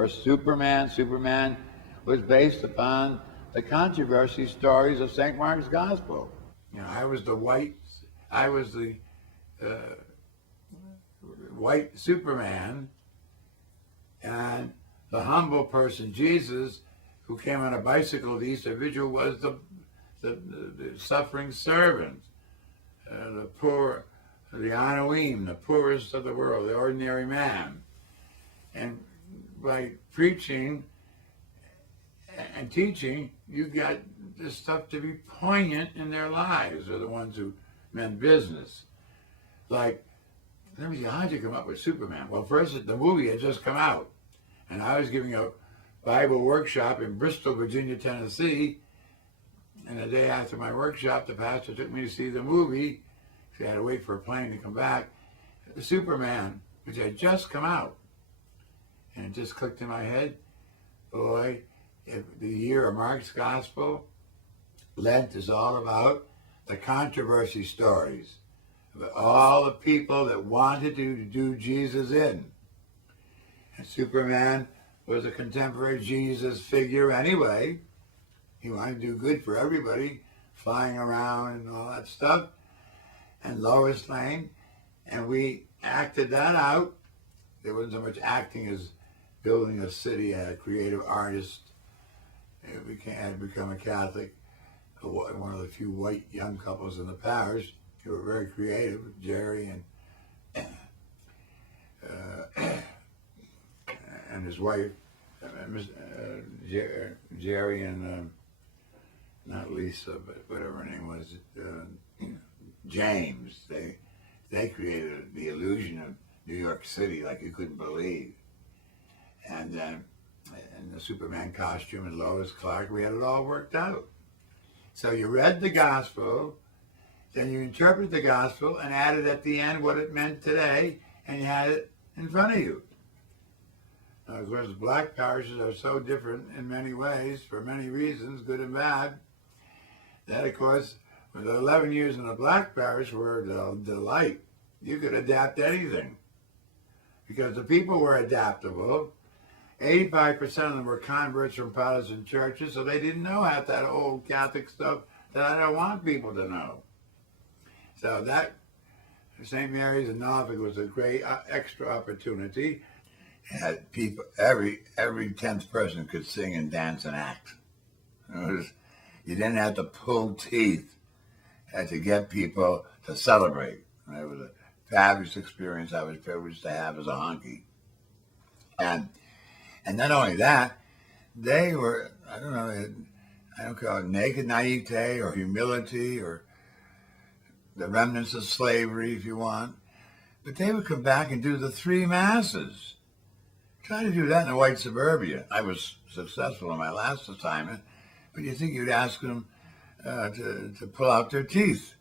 or Superman. Superman was based upon the controversy stories of St. Mark's Gospel. You know, I was the uh, white Superman, and the humble person, Jesus, who came on a bicycle to Easter Vigil, was the suffering servant, the poor, the Anoim, the poorest of the world, the ordinary man. And by preaching and teaching, you got this stuff to be poignant in their lives, or the ones who meant business. Like, let me see, how'd you come up with Superman? Well, first, the movie had just come out, and I was giving a Bible workshop in Bristol, Virginia, Tennessee, and the day after my workshop, the pastor took me to see the movie. So I had to wait for a plane to come back. Superman, which had just come out. And it just clicked in my head, boy, the year of Mark's Gospel, Lent is all about the controversy stories, about all the people that wanted to do Jesus in. And Superman was a contemporary Jesus figure anyway. He wanted to do good for everybody, flying around and all that stuff. And Lois Lane, and we acted that out. There wasn't so much acting as building a city, a creative artist. We had become a Catholic, one of the few white young couples in the parish who were very creative, Jerry and his wife, Jerry and not Lisa, but whatever her name was, James. They created the illusion of New York City like you couldn't believe. And the Superman costume and Lois Clark, we had it all worked out. So you read the gospel, then you interpret the gospel and added at the end what it meant today, and you had it in front of you. Now, of course, black parishes are so different in many ways, for many reasons, good and bad, that, of course, with 11 years in a black parish were a delight. You could adapt anything because the people were adaptable. 85% of them were converts from Protestant churches, so they didn't know half that old Catholic stuff that I don't want people to know. So that St. Mary's in Norfolk was a great extra opportunity. Had people, every 10th person could sing and dance and act. You didn't have to pull teeth to get people to celebrate. It was a fabulous experience I was privileged to have as a honky. And not only that, they were, I don't call it naked naivete or humility or the remnants of slavery, if you want, but they would come back and do the 3 masses. Try to do that in a white suburbia. I was successful in my last assignment, but you think you'd ask them to pull out their teeth.